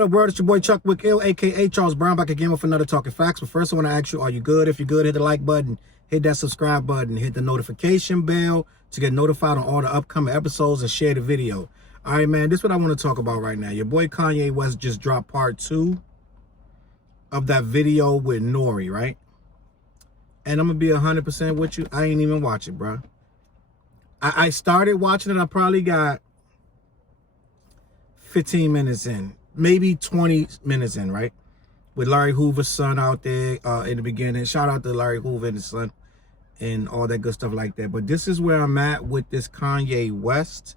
What up, world? It's your boy Chuck Wick, aka Charles Brown, back again with another Talking Facts. But first, I want to ask you, are you good? If you're good, hit the like button, hit that subscribe button, hit the notification bell to get notified on all the upcoming episodes, and share the video. All right, man, this is what I want to talk about right now. Your boy Kanye West just dropped part 2 of that video with Nori, right? And I'm going to be 100% with you. I ain't even watch it, bro. I started watching it. I probably got 15 minutes in. Maybe 20 minutes in, right? With Larry Hoover's son out there in the beginning. Shout out to Larry Hoover and his son and all that good stuff like that. But this is where I'm at with this Kanye West.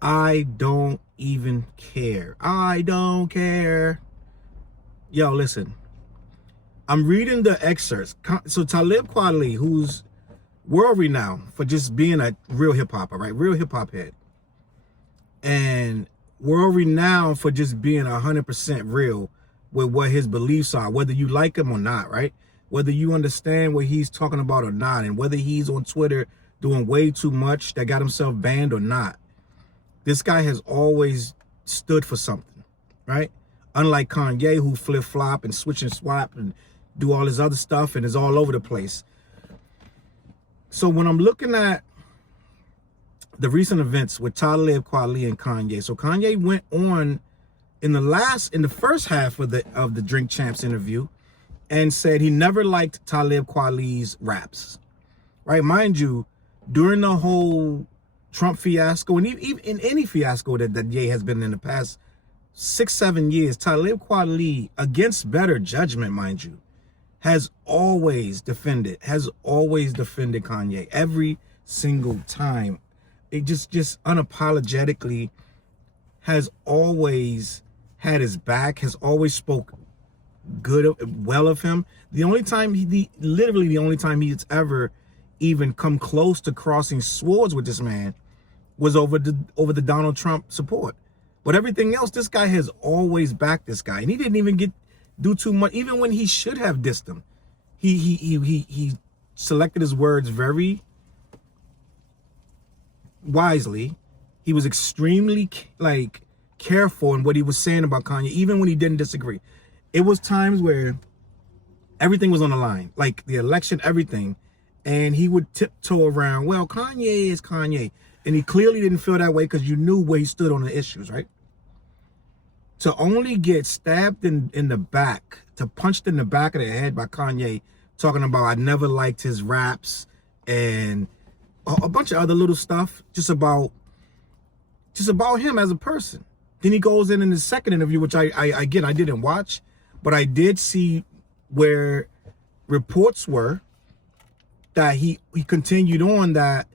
I don't even care. I don't care. Yo, listen. I'm reading the excerpts. So Talib Kweli, who's world renowned for just being a real hip-hopper, right? Real hip-hop head. And world renowned for just being 100% real with what his beliefs are, whether you like him or not, right? Whether you understand what he's talking about or not, and whether he's on Twitter doing way too much that got himself banned or not. This guy has always stood for something, right? Unlike Kanye, who flip-flop and switch and swap and do all his other stuff and is all over the place. So when I'm looking at the recent events with Talib Kweli and Kanye. So Kanye went on in the first half of the Drink Champs interview and said he never liked Talib Kweli's raps. Right? Mind you, during the whole Trump fiasco, and even in any fiasco that Ye has been in the past 6-7 years, Talib Kweli, against better judgment, mind you, has always defended Kanye every single time. It just unapologetically has always had his back, has always spoke well of him. The only time literally the only time he's ever even come close to crossing swords with this man was over the Donald Trump support. But everything else, this guy has always backed this guy, and he didn't even do too much, even when he should have dissed him. He selected his words very wisely. He was extremely careful in what he was saying about Kanye, even when he didn't disagree. It was times where everything was on the line, like the election, everything, and he would tiptoe around, well, Kanye is Kanye, and he clearly didn't feel that way because you knew where he stood on the issues, right? To only get stabbed in the back, to punched in the back of the head by Kanye, talking about I never liked his raps and a bunch of other little stuff just about him as a person. Then he goes in his second interview, which I didn't watch, but I did see where reports were that he continued on that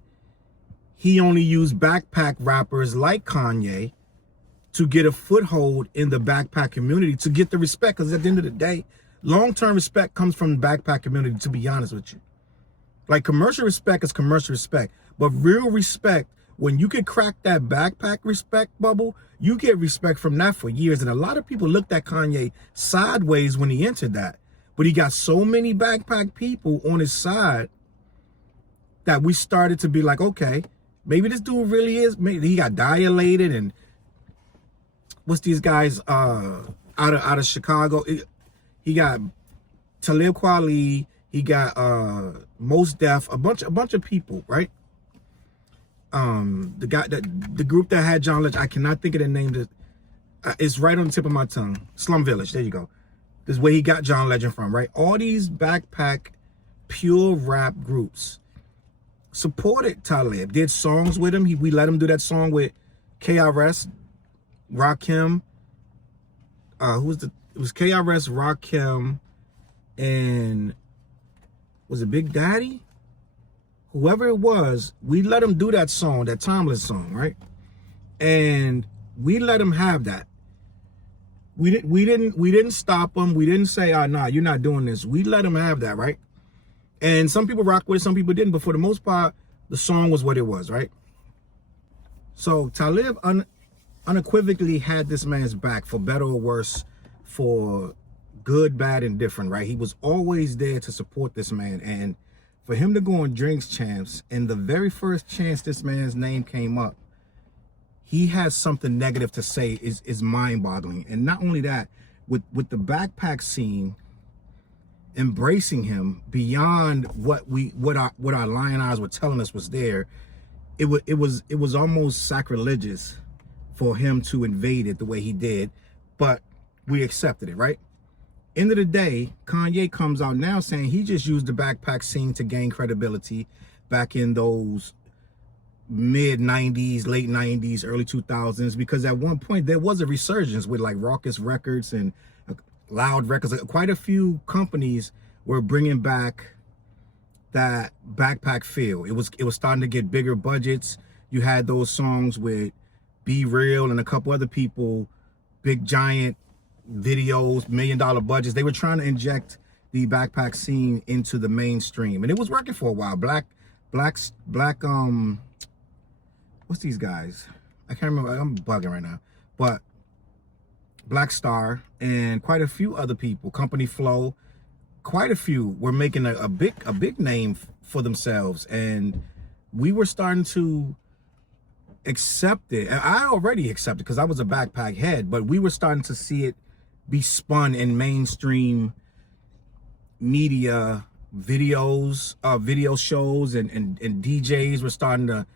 he only used backpack rappers like Kanye to get a foothold in the backpack community, to get the respect, because at the end of the day, long-term respect comes from the backpack community, to be honest with you. Like, commercial respect is commercial respect, but real respect, when you can crack that backpack respect bubble, you get respect from that for years. And a lot of people looked at Kanye sideways when he entered that, but he got so many backpack people on his side that we started to be like, okay, maybe this dude really is, maybe he got dilated. And what's these guys out of Chicago? He got Talib Kweli, he got Mos Def, a bunch of people, right? The group that had John Legend, I cannot think of the name. It's right on the tip of my tongue. Slum Village, there you go. This is where he got John Legend from, right? All these backpack pure rap groups supported Talib, did songs with him. We let him do that song with KRS, Rakim. It was KRS, Rakim, and was it Big Daddy? Whoever it was, we let him do that song, that Timeless song, right? And we let him have that. We didn't stop him. We didn't say, oh, nah, you're not doing this. We let him have that, right? And some people rocked with it, some people didn't, but for the most part, the song was what it was, right? So Talib unequivocally had this man's back, for better or worse, for good, bad, and different, right? He was always there to support this man. And for him to go on Drinks Champs, and the very first chance this man's name came up, he has something negative to say is mind-boggling. And not only that, with the BLACCCK scene embracing him beyond what our lion eyes were telling us was there, it was almost sacrilegious for him to invade it the way he did, but we accepted it, right? End of the day, Kanye comes out now saying he just used the BLACCCK scene to gain credibility back in those mid 90s, late 90s, early 2000s, because at one point there was a resurgence with like Raucous Records and Loud Records. Quite a few companies were bringing back that BLACCCK feel. It was starting to get bigger budgets. You had those songs with Be Real and a couple other people, big giant videos, $1 million budgets. They were trying to inject the BLACCCK scene into the mainstream, and it was working for a while. What's these guys? I can't remember. I'm bugging right now, but Black Star and quite a few other people, Company Flow, quite a few were making a big name for themselves, and we were starting to accept it. And I already accepted because I was a BLACCCK head, but we were starting to see it be spun in mainstream media, videos, video shows, and DJs were starting to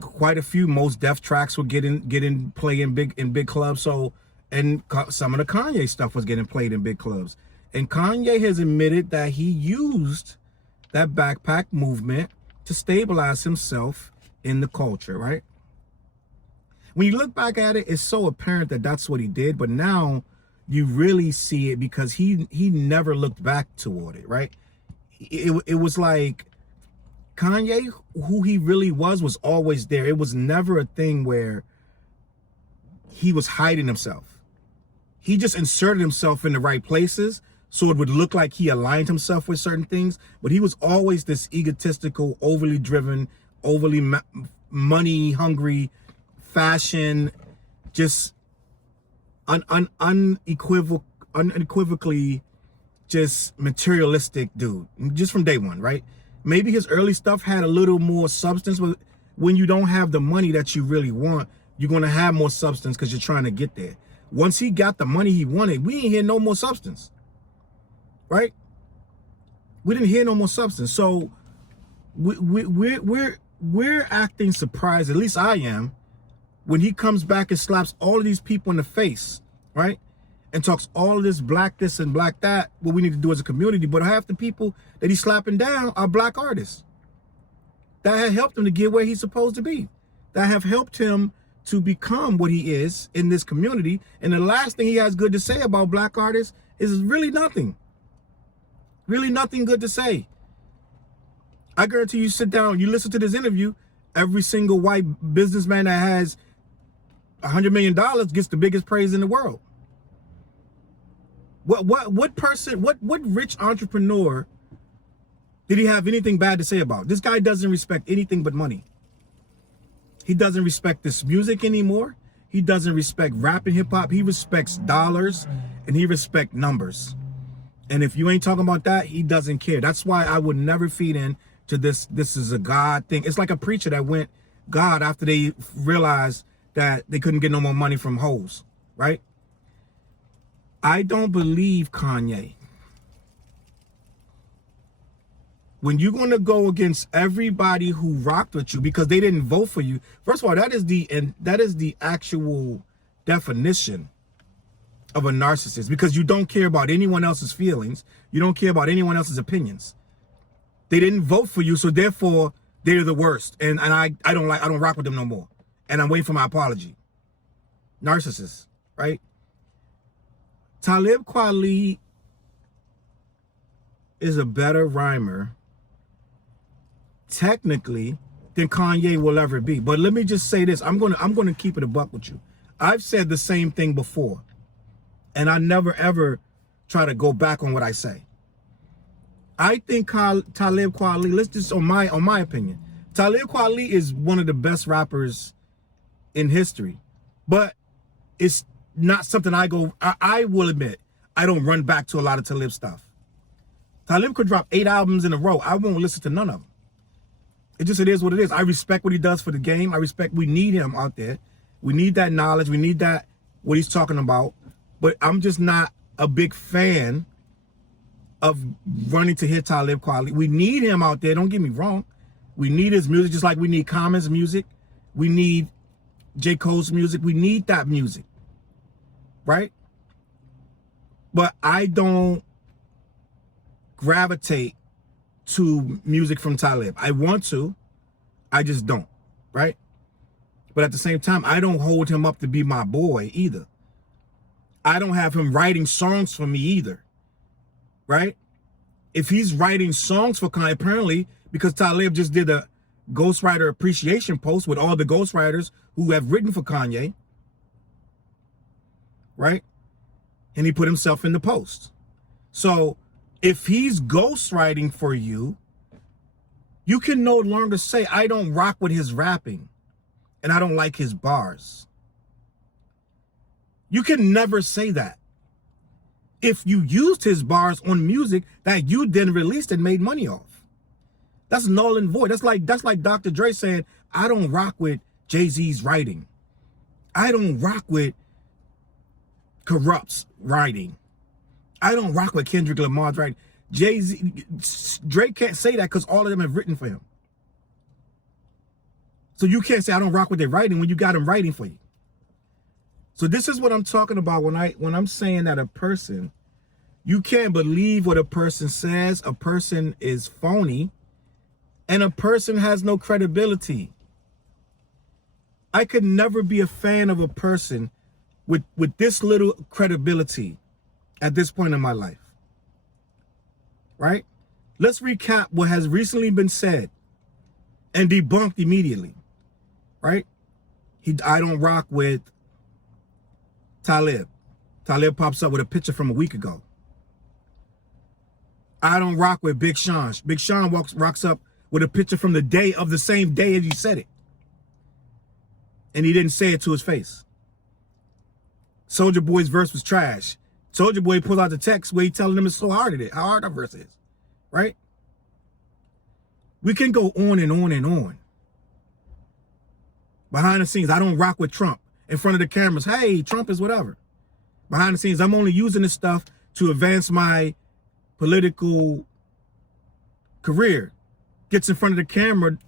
quite a few Most Def tracks were getting played in big clubs. So, and some of the Kanye stuff was getting played in big clubs. And Kanye has admitted that he used that BLACCCK movement to stabilize himself in the culture, right? When you look back at it, it's so apparent that that's what he did, but now you really see it because he never looked back toward it, right? It was like Kanye, who he really was always there. It was never a thing where he was hiding himself. He just inserted himself in the right places so it would look like he aligned himself with certain things, but he was always this egotistical, overly driven, overly money hungry, fashion, just unequivocally just materialistic dude, just from day one, right? Maybe his early stuff had a little more substance, but when you don't have the money that you really want, you're going to have more substance because you're trying to get there. Once he got the money he wanted, we ain't hear no more substance, right? We didn't hear no more substance. So we're acting surprised, at least I am, when he comes back and slaps all of these people in the face, right? And talks all of this black this and black that, what we need to do as a community. But half the people that he's slapping down are black artists that have helped him to get where he's supposed to be, that have helped him to become what he is in this community. And the last thing he has good to say about black artists is really nothing. Really nothing good to say. I guarantee you sit down, you listen to this interview, every single white businessman that has $100 million gets the biggest praise in the world. What rich entrepreneur did he have anything bad to say about? This guy doesn't respect anything but money. He doesn't respect this music anymore. He doesn't respect rap and hip hop. He respects dollars and he respects numbers. And if you ain't talking about that, he doesn't care. That's why I would never feed in to this is a God thing. It's like a preacher that went God after they realized that they couldn't get no more money from hoes, right? I don't believe Kanye. When you're going to go against everybody who rocked with you because they didn't vote for you, first of all, that is the actual definition of a narcissist, because you don't care about anyone else's feelings. You don't care about anyone else's opinions. They didn't vote for you, so therefore they're the worst. And I don't rock with them no more. And I'm waiting for my apology. Narcissist, right? Talib Kweli is a better rhymer technically than Kanye will ever be. But let me just say this. I'm gonna keep it a buck with you. I've said the same thing before, and I never ever try to go back on what I say. I think Talib Kweli, let's just on my opinion, Talib Kweli is one of the best rappers in history, but it's not something I will admit, I don't run back to a lot of Talib stuff. Talib could drop 8 albums in a row. I won't listen to none of them. It is what it is. I respect what he does for the game. I respect we need him out there. We need that knowledge. We need that, what he's talking about. But I'm just not a big fan of running to hear Talib Kweli. We need him out there, don't get me wrong. We need his music just like we need Common's music. We need J. Cole's music. We need that music, right? But I don't gravitate to music from Talib. I want to, I just don't, right? But at the same time, I don't hold him up to be my boy either. I don't have him writing songs for me either, right? If he's writing songs for Kanye, apparently, because Talib just did a ghostwriter appreciation post with all the ghostwriters who have written for Kanye, right? And he put himself in the post. So if he's ghostwriting for you, you can no longer say, I don't rock with his rapping and I don't like his bars. You can never say that. If you used his bars on music that you then released and made money off. That's null and void. That's like Dr. Dre saying, I don't rock with Jay-Z's writing. I don't rock with Corrupt's writing. I don't rock with Kendrick Lamar's writing. Drake can't say that because all of them have written for him. So you can't say I don't rock with their writing when you got them writing for you. So this is what I'm talking about when I'm saying that a person, you can't believe what a person says. A person is phony and a person has no credibility. I could never be a fan of a person with this little credibility at this point in my life, right? Let's recap what has recently been said and debunked immediately, right? I don't rock with Talib. Talib pops up with a picture from a week ago. I don't rock with Big Sean. Big Sean rocks up with a picture from the day of the same day as he said it. And he didn't say it to his face. Soulja Boy's verse was trash. Soulja Boy pulls out the text where he's telling him it's so hard how hard that verse is, right? We can go on and on and on. Behind the scenes, I don't rock with Trump. In front of the cameras, hey, Trump is whatever. Behind the scenes, I'm only using this stuff to advance my political career. Gets in front of the camera,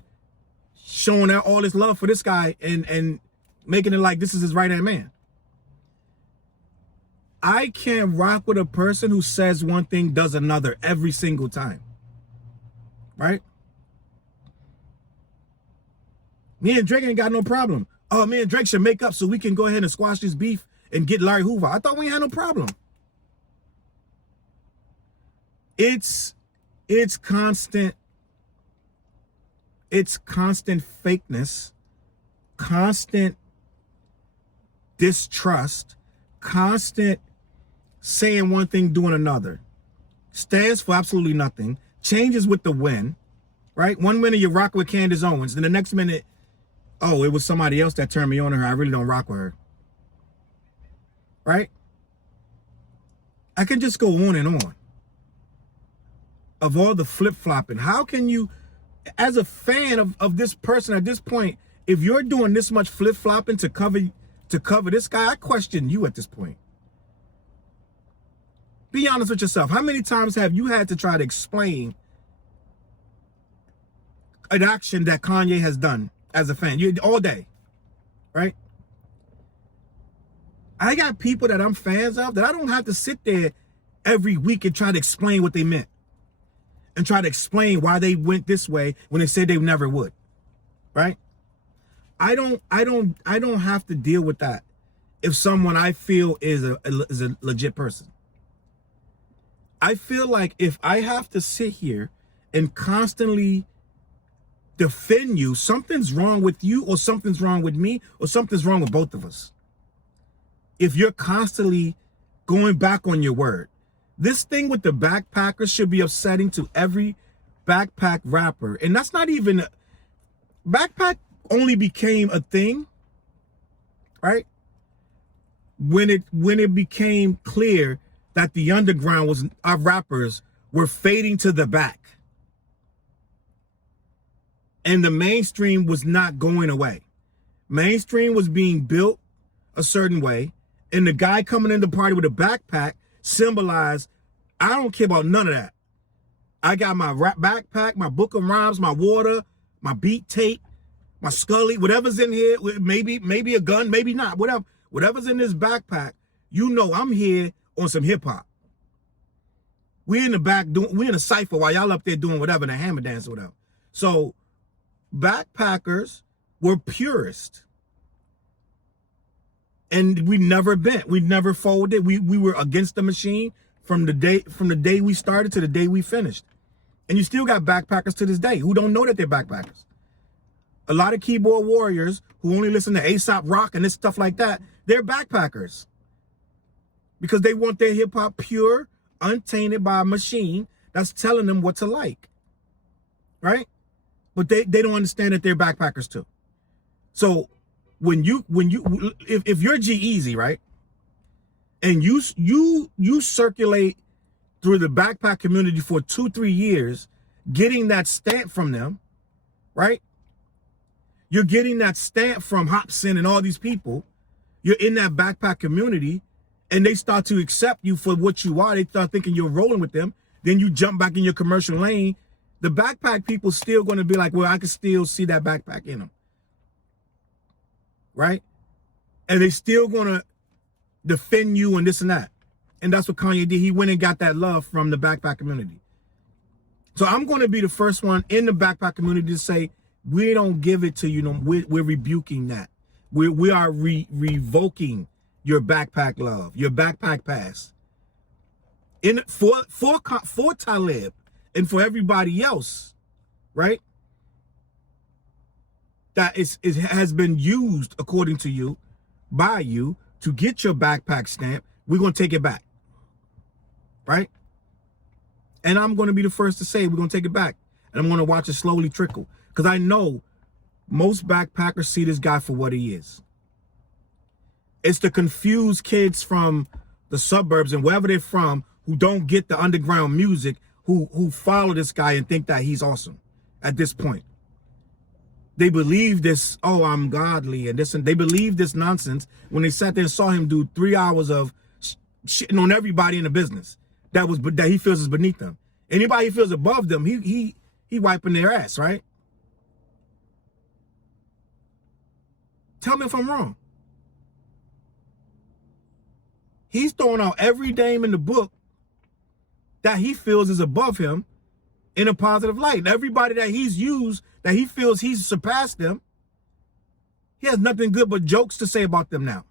showing out all his love for this guy and making it like this is his right-hand man. I can't rock with a person who says one thing, does another every single time, right? Me and Drake ain't got no problem. Oh, me and Drake should make up so we can go ahead and squash this beef and get Larry Hoover. I thought we had no problem. It's constant fakeness, constant distrust, constant saying one thing, doing another. Stands for absolutely nothing. Changes with the wind, right? One minute you rock with Candace Owens, then the next minute, oh, it was somebody else that turned me on to her. I really don't rock with her. Right? I can just go on and on. Of all the flip-flopping. How can you, as a fan of this person at this point, if you're doing this much flip-flopping to cover this guy, I question you at this point. Be honest with yourself. How many times have you had to try to explain an action that Kanye has done as a fan? You all day, right? I got people that I'm fans of that I don't have to sit there every week and try to explain what they meant and try to explain why they went this way when they said they never would, right? I don't have to deal with that if someone I feel is a legit person. I feel like if I have to sit here and constantly defend you, something's wrong with you or something's wrong with me or something's wrong with both of us. If you're constantly going back on your word. This thing with the backpackers should be upsetting to every backpack rapper. And that's not even, backpack only became a thing, right? When it became clear that the underground our rappers were fading to the back. And the mainstream was not going away. Mainstream was being built a certain way, and the guy coming in the party with a backpack symbolized, I don't care about none of that. I got my rap backpack, my book of rhymes, my water, my beat tape, my Scully, whatever's in here, maybe a gun, maybe not, whatever's in this backpack, you know I'm here on some hip hop. We in the back we in a cipher while y'all up there doing whatever, the hammer dance or whatever. So backpackers were purists. And we never bent. We never folded. We were against the machine from the day we started to the day we finished. And you still got backpackers to this day who don't know that they're backpackers. A lot of keyboard warriors who only listen to A$AP Rock and this stuff like that, they're backpackers. Because they want their hip hop pure, untainted by a machine that's telling them what to like. Right? But they don't understand that they're backpackers too. So if you're G-Eazy, right? And you circulate through the backpack community for 2-3 years, getting that stamp from them, right? You're getting that stamp from Hobson and all these people. You're in that backpack community, and they start to accept you for what you are. They start thinking you're rolling with them. Then you jump back in your commercial lane. The backpack people still going to be like, well, I can still see that backpack in them. Right? And they still going to defend you and this and that. And that's what Kanye did. He went and got that love from the backpack community. So I'm going to be the first one in the backpack community to say, we don't give it to you. We're rebuking that. We are revoking your backpack love, your backpack pass. For Talib and for everybody else, right? That has been used, according to you, by you, to get your backpack stamp. We're going to take it back. Right? And I'm going to be the first to say we're going to take it back. And I'm going to watch it slowly trickle. Because I know most backpackers see this guy for what he is. It's the confused kids from the suburbs and wherever they're from who don't get the underground music, who follow this guy and think that he's awesome at this point. They believe this, oh, I'm godly and this, and they believe this nonsense when they sat there and saw him do 3 hours of shitting on everybody in the business that he feels is beneath them. Anybody he feels above them, he wiping their ass, right? Tell me if I'm wrong. He's throwing out every dame in the book that he feels is above him in a positive light. Everybody that he's used, that he feels he's surpassed them, he has nothing good but jokes to say about them now.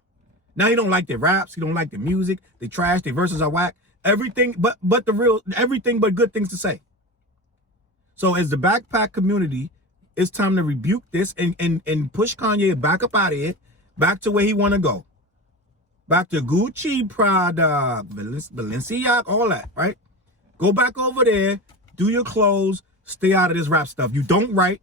Now he don't like their raps, he don't like their music, they trash, their verses are whack, everything but good things to say. So as the backpack community, it's time to rebuke this and push Kanye back up out of it, back to where he want to go. Back to Gucci, Prada, Balenciaga, all that, right? Go back over there, do your clothes, stay out of this rap stuff. You don't write,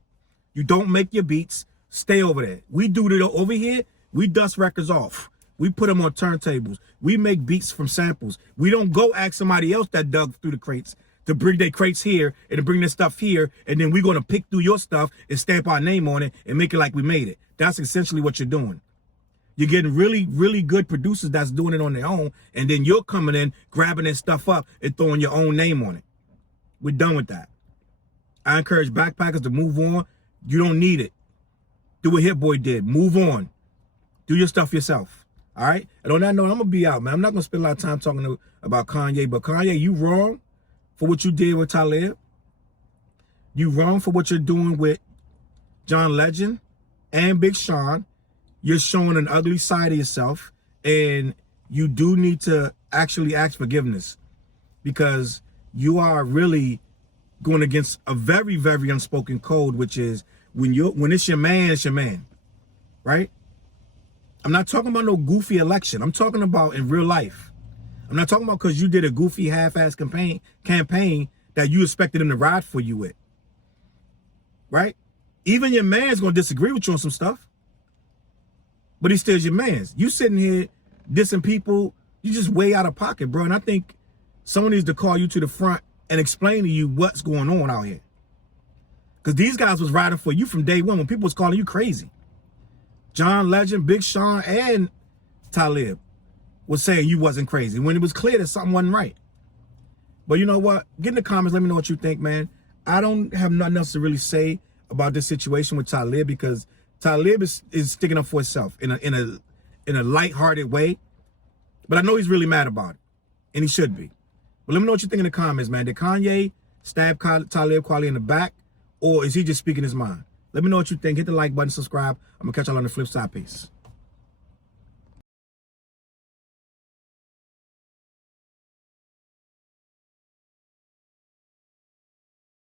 you don't make your beats, stay over there. We do it over here, we dust records off. We put them on turntables. We make beats from samples. We don't go ask somebody else that dug through the crates to bring their crates here and to bring their stuff here, and then we're going to pick through your stuff and stamp our name on it and make it like we made it. That's essentially what you're doing. You're getting really, really good producers that's doing it on their own, and then you're coming in, grabbing that stuff up and throwing your own name on it. We're done with that. I encourage backpackers to move on. You don't need it. Do what Hit Boy did. Move on. Do your stuff yourself. All right? And on that note, I'm going to be out, man. I'm not going to spend a lot of time talking about Kanye, but Kanye, you wrong for what you did with Talib. You wrong for what you're doing with John Legend and Big Sean. You're showing an ugly side of yourself, and you do need to actually ask forgiveness, because you are really going against a very, very unspoken code, which is when it's your man, it's your man, right? I'm not talking about no goofy election. I'm talking about in real life. I'm not talking about because you did a goofy half-ass campaign that you expected him to ride for you with, right? Even your man's going to disagree with you on some stuff, but he still's your man's. You sitting here dissing people, you just way out of pocket, bro. And I think someone needs to call you to the front and explain to you what's going on out here. Because these guys was riding for you from day one when people was calling you crazy. John Legend, Big Sean, and Talib was saying you wasn't crazy when it was clear that something wasn't right. But you know what? Get in the comments. Let me know what you think, man. I don't have nothing else to really say about this situation with Talib because Talib is sticking up for himself in a lighthearted way. But I know he's really mad about it, and he should be. But let me know what you think in the comments, man. Did Kanye stab Talib Kweli in the back, or is he just speaking his mind? Let me know what you think. Hit the like button, subscribe. I'm gonna catch y'all on the flip side. Peace.